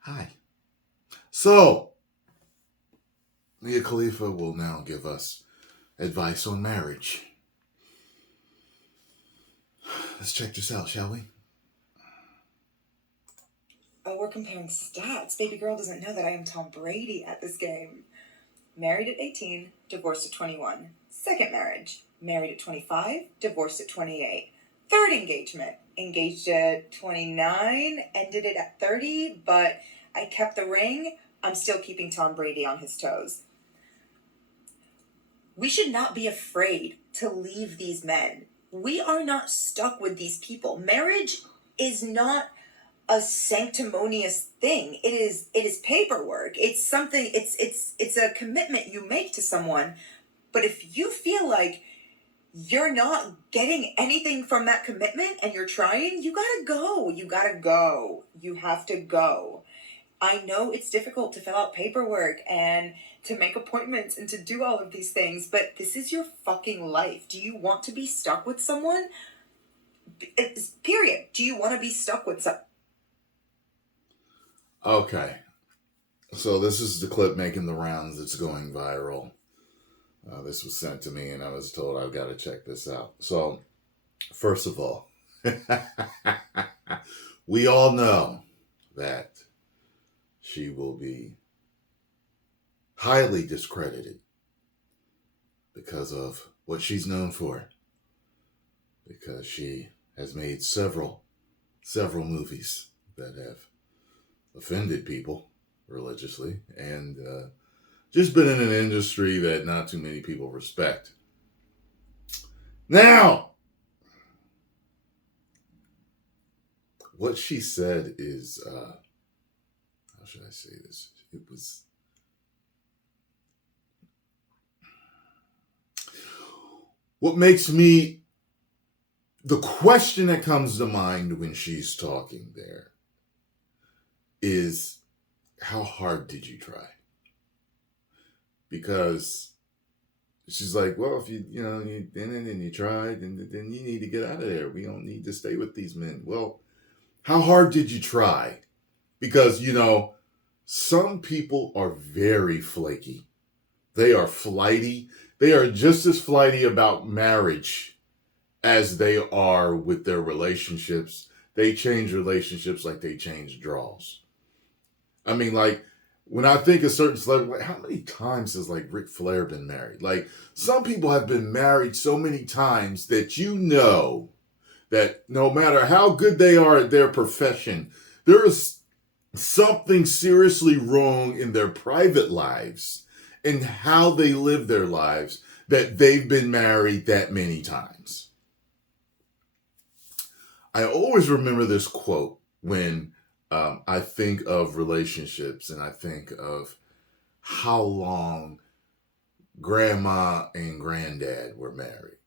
Hi. So, Mia Khalifa will now give us advice on marriage. Let's check this out, shall we? Oh, we're comparing stats. Baby girl doesn't know that I am Tom Brady at this game. Married at 18, divorced at 21. Second marriage, married at 25, divorced at 28. Third engagement, engaged at 29, ended it at 30, but I kept the ring. I'm still keeping Tom Brady on his toes. We should not be afraid to leave these men. We are not stuck with these people. Marriage is not a sanctimonious thing. It is paperwork. It's something, it's a commitment you make to someone. But if you feel like you're not getting anything from that commitment and you're trying, you gotta go. You gotta go. You have to go. I know it's difficult to fill out paperwork and to make appointments and to do all of these things, but this is your fucking life. Do you want to be stuck with someone? Period. Do you want to be stuck with someone? Okay. So, this is the clip making the rounds that's going viral. This was sent to me, and I was told I've got to check this out. So, first of all, we all know that she will be highly discredited because of what she's known for. Because she has made several movies that have offended people religiously and just been in an industry that not too many people respect. Now, what she said is, how should I say this? It was, what makes me, the question that comes to mind when she's talking there is, how hard did you try? Because she's like, well, if you did it and you tried, then you need to get out of there. We don't need to stay with these men. Well, how hard did you try? Because, some people are very flaky. They are flighty. They are just as flighty about marriage as they are with their relationships. They change relationships like they change draws. I mean, like, when I think of certain celebrities, like, how many times has, like, Ric Flair been married? Like, some people have been married so many times that that no matter how good they are at their profession, there is something seriously wrong in their private lives and how they live their lives that they've been married that many times. I always remember this quote when I think of relationships and I think of how long grandma and granddad were married.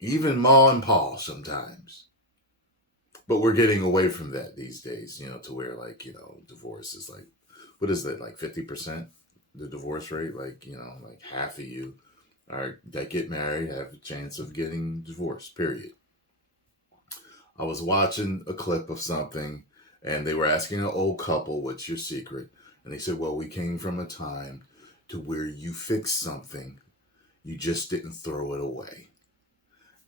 Even ma and pa sometimes. But we're getting away from that these days, to where, like, divorce is like, what is that, like 50%? The divorce rate? Like, like half of you that get married have a chance of getting divorced, period. I was watching a clip of something and they were asking an old couple, what's your secret? And they said, well, we came from a time to where you fixed something, you just didn't throw it away.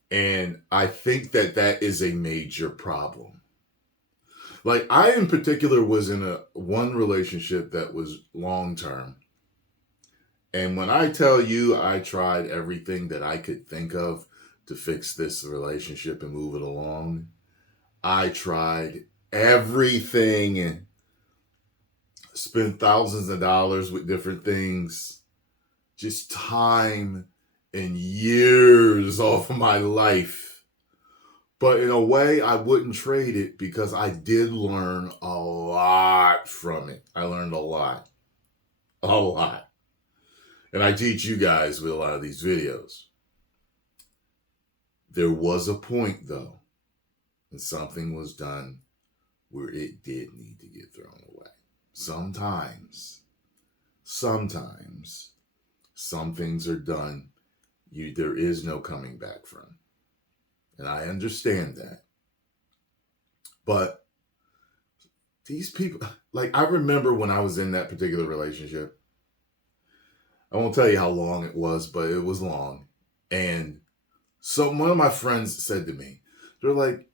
And I think that is a major problem. Like, I in particular was in a one relationship that was long term. And when I tell you I tried everything that I could think of to fix this relationship and move it along, I tried everything, spent thousands of dollars with different things, just time and years off of my life. But in a way, I wouldn't trade it because I did learn a lot from it. I learned a lot. A lot. And I teach you guys with a lot of these videos. There was a point, though, and something was done where it did need to get thrown away. Sometimes, some things are done there is no coming back from. And I understand that. But these people, like, I remember when I was in that particular relationship. I won't tell you how long it was, but it was long. And so one of my friends said to me, they're like,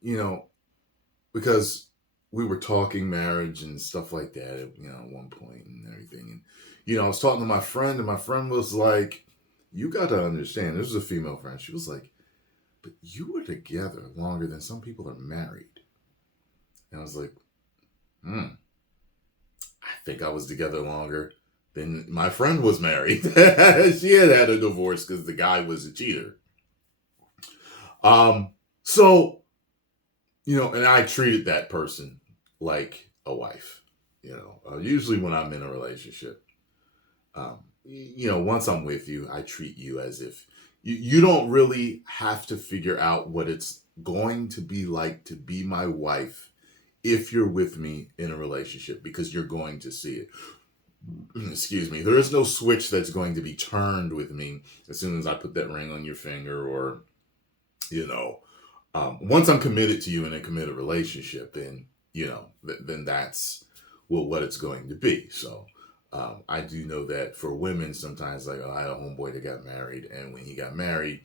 because we were talking marriage and stuff like that, at one point and everything. And, I was talking to my friend, and my friend was like, you got to understand, this was a female friend. She was like, but you were together longer than some people are married. And I was like, I think I was together longer than my friend was married. She had a divorce because the guy was a cheater. So, and I treated that person like a wife. Usually when I'm in a relationship, once I'm with you, I treat you as if you don't really have to figure out what it's going to be like to be my wife if you're with me in a relationship, because you're going to see it. Excuse me. There is no switch that's going to be turned with me as soon as I put that ring on your finger, or, once I'm committed to you in a committed relationship, then, then that's what it's going to be. So, I do know that for women, sometimes, like, I had a homeboy that got married, and when he got married,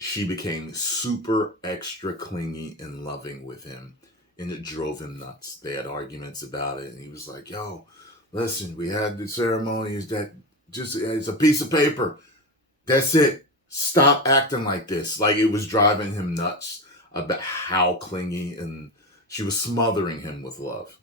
she became super extra clingy and loving with him, and it drove him nuts. They had arguments about it, and he was like, yo, listen, we had the ceremony, is that just, it's a piece of paper. That's it. Stop acting like this. Like, it was driving him nuts about how clingy, and she was smothering him with love.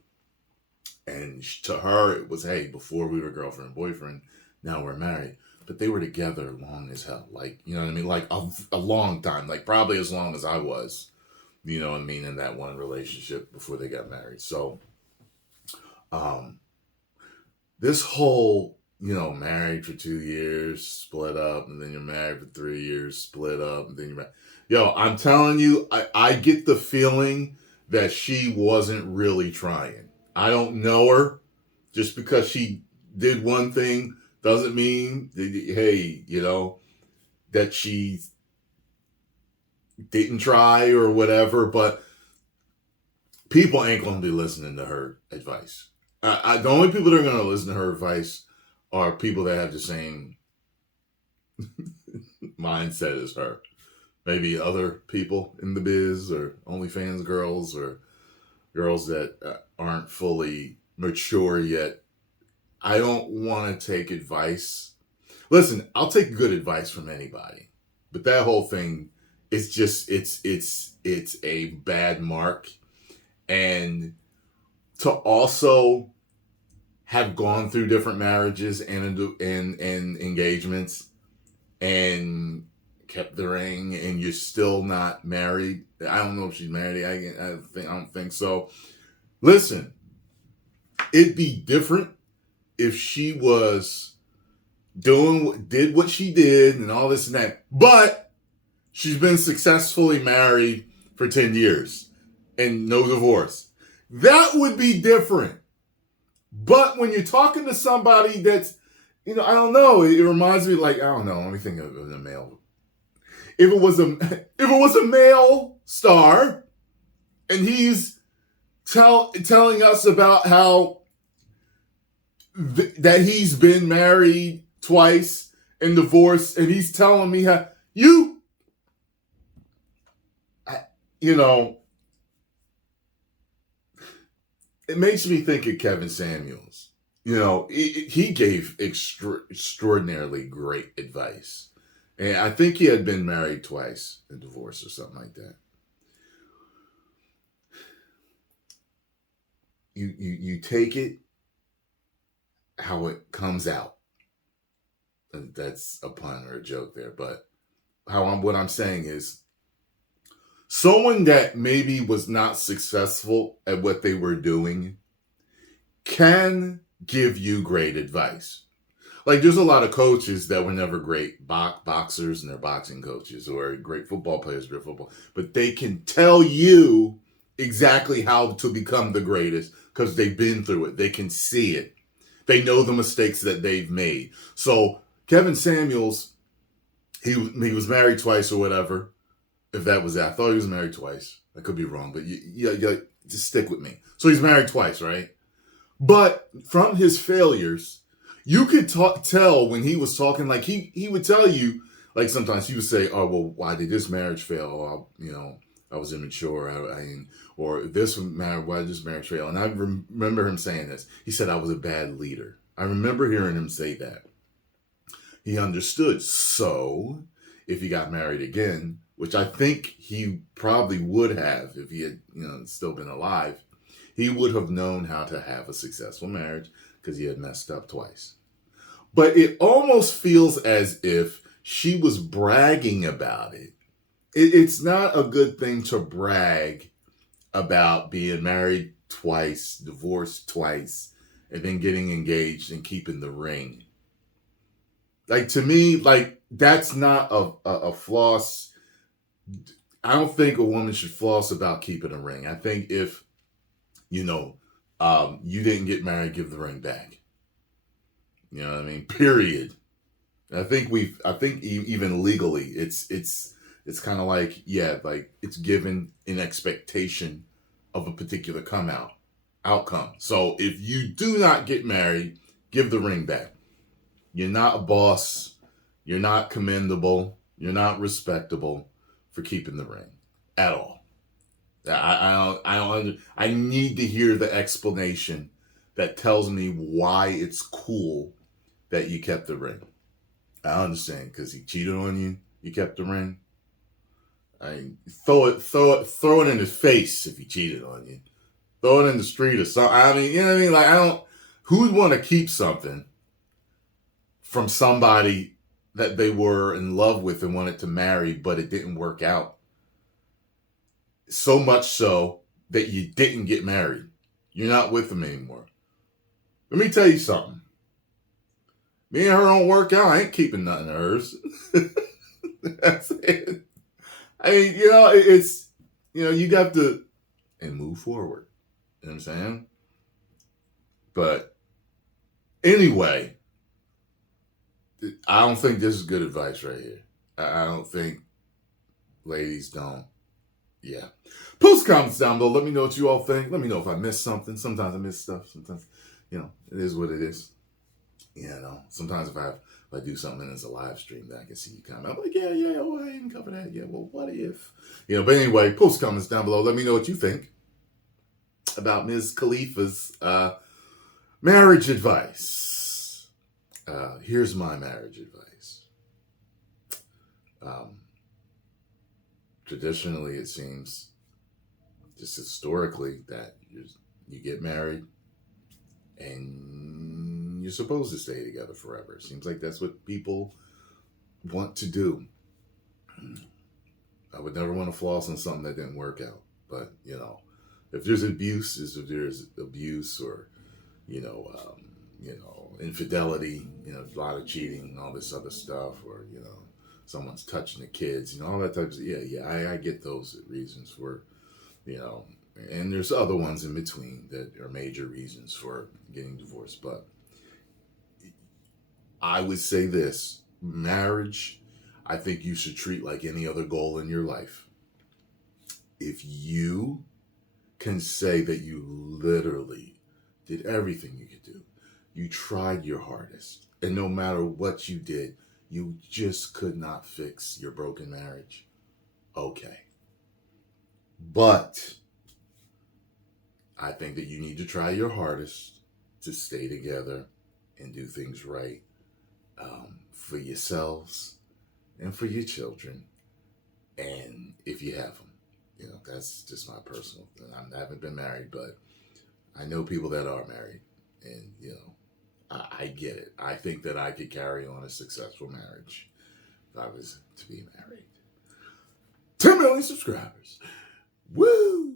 And to her, it was, hey, before we were girlfriend and boyfriend, now we're married. But they were together long as hell. Like, you know what I mean? Like a long time. Like, probably as long as I was, you know what I mean, in that one relationship before they got married. So, this whole, married for 2 years, split up, and then you're married for 3 years, split up, and then you're married. Yo, I'm telling you, I get the feeling that she wasn't really trying. I don't know her. Just because she did one thing doesn't mean, hey, that she didn't try or whatever, but people ain't going to be listening to her advice. The only people that are going to listen to her advice are people that have the same mindset as her. Maybe other people in the biz, or OnlyFans girls, or girls that aren't fully mature yet. I don't want to take advice. Listen, I'll take good advice from anybody, but that whole thing is just, it's a bad mark. And to also have gone through different marriages and engagements and kept the ring, and you're still not married. I don't know if she's married. I don't think so. Listen, it'd be different if she was did what she did and all this and that, but she's been successfully married for 10 years and no divorce. That would be different. But when you're talking to somebody that's, I don't know, it reminds me, like, I don't know, let me think of a male. If it was a male star, and he's telling us about how that he's been married twice and divorced, and he's telling me how it makes me think of Kevin Samuels. He gave extraordinarily great advice. And I think he had been married twice and divorced or something like that. You take it how it comes out. And that's a pun or a joke there. But what I'm saying is, someone that maybe was not successful at what they were doing can give you great advice. Like, there's a lot of coaches that were never great boxers, and they're boxing coaches, or great football players, but they can tell you exactly how to become the greatest because they've been through it. They can see it. They know the mistakes that they've made. So Kevin Samuels, he was married twice or whatever. If that was it, I thought he was married twice. I could be wrong, but Just stick with me. So he's married twice, right? But from his failures, you could tell when he was talking, like he would tell you, like sometimes he would say, "Oh, well, why did this marriage fail? Oh, I was immature. Or this marriage, why did this marriage fail?" And I remember him saying this. He said, "I was a bad leader." I remember hearing him say that. He understood. So if he got married again, which I think he probably would have if he had, still been alive, he would have known how to have a successful marriage because he had messed up twice. But it almost feels as if she was bragging about it. It's not a good thing to brag about being married twice, divorced twice, and then getting engaged and keeping the ring. Like, to me, like, that's not a floss. I don't think a woman should floss about keeping a ring. I think if, you didn't get married, give the ring back. You know what I mean? Period. I think even legally, it's kind of like, like it's given in expectation of a particular outcome. So if you do not get married, give the ring back. You're not a boss. You're not commendable. You're not respectable for keeping the ring at all. I need to hear the explanation that tells me why it's cool that you kept the ring. I understand because he cheated on you. You kept the ring. Throw it in his face if he cheated on you. Throw it in the street or something. I mean, you know what I mean? Like, who'd want to keep something from somebody that they were in love with and wanted to marry, but it didn't work out? So much so that you didn't get married. You're not with them anymore. Let me tell you something. Me and her don't work out. I ain't keeping nothing of hers. That's it. I mean, it's, you got to and move forward. You know what I'm saying? But anyway, I don't think this is good advice right here. I don't think ladies don't. Yeah. Post comments down below. Let me know what you all think. Let me know if I missed something. Sometimes I miss stuff. Sometimes, it is what it is. Sometimes if I do something and it's a live stream, then I can see you comment. I'm like, yeah, oh, I didn't cover that. Yeah, well, what if? But anyway, post comments down below. Let me know what you think about Ms. Khalifa's marriage advice. Here's my marriage advice. Traditionally, it seems, just historically, that you get married and you're supposed to stay together forever. It seems like that's what people want to do. I would never want to floss on something that didn't work out. But, if there's abuse or, infidelity, a lot of cheating and all this other stuff, or, someone's touching the kids, all that type of, I get those reasons for, and there's other ones in between that are major reasons for getting divorced. But I would say this: marriage, I think you should treat like any other goal in your life. If you can say that you literally did everything you could do, you tried your hardest, and no matter what you did, you just could not fix your broken marriage, okay. But I think that you need to try your hardest to stay together and do things right, for yourselves and for your children, and if you have them. That's just my personal thing. I haven't been married, but I know people that are married, and I get it. I think that I could carry on a successful marriage if I was to be married. 10 million subscribers. Woo!